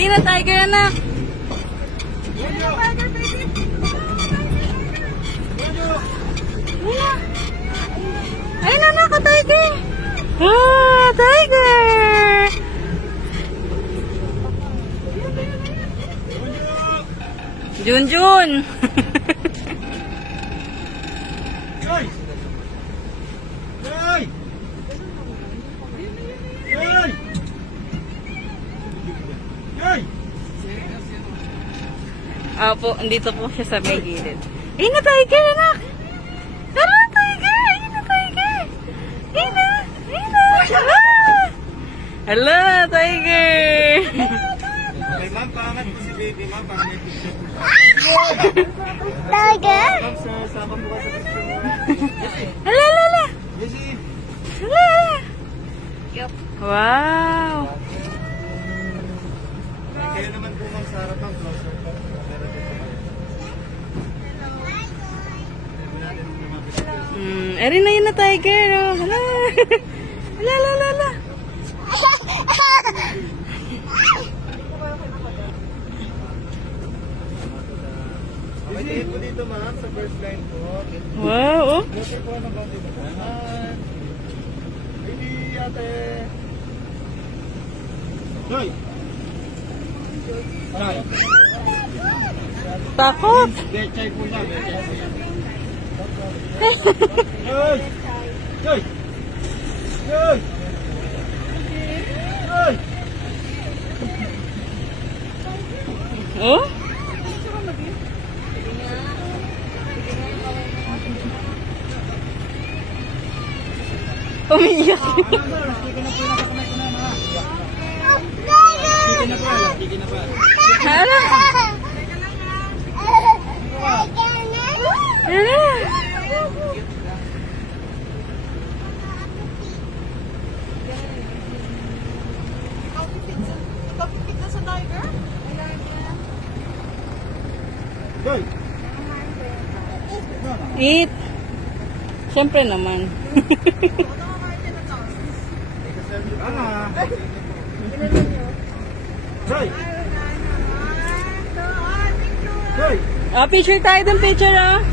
Ayun na, tiger anak. Ayun na, anak, tiger. Ah, tiger. Junjun. Hey! Hey! Hey! Hey! Opo, andito po siya sa may gilid. Ayun na, tiger, anak. Tara, tiger. Ayun na, tiger. Ayun na. Ayun na. Ah! Hala, tiger. Kay ma'am, pangat po si baby, ma'am, pangat po siya. Tiger? Ma'am, sama po ka sa gusto mo. Hala, hala, hala. Busy! Hala. Wow. Kaya naman po ma'am, sa harapan, closer po. Pero dito ma'am. Erin na yun na, tiger. Oh. Hala. Hala, hala, hala, hala. Okay, tingin po dito ma'am, sa first line po. Wow, oh. Kasi po ano ba dito? Baby, ate! Hoy! Hoy! Takot. Bechay po siya, bechay po siya. Hoy! Hoy! Hoy! Hoy! Oh? Umiiyak. Sige na po, nakakamay ko na mga. Sige na po, sige na po. Hala. Hala. Hoy! Eat. Siyempre naman. Ah! Hoy! Hoy! Ah, picture tayo ng picture, ah.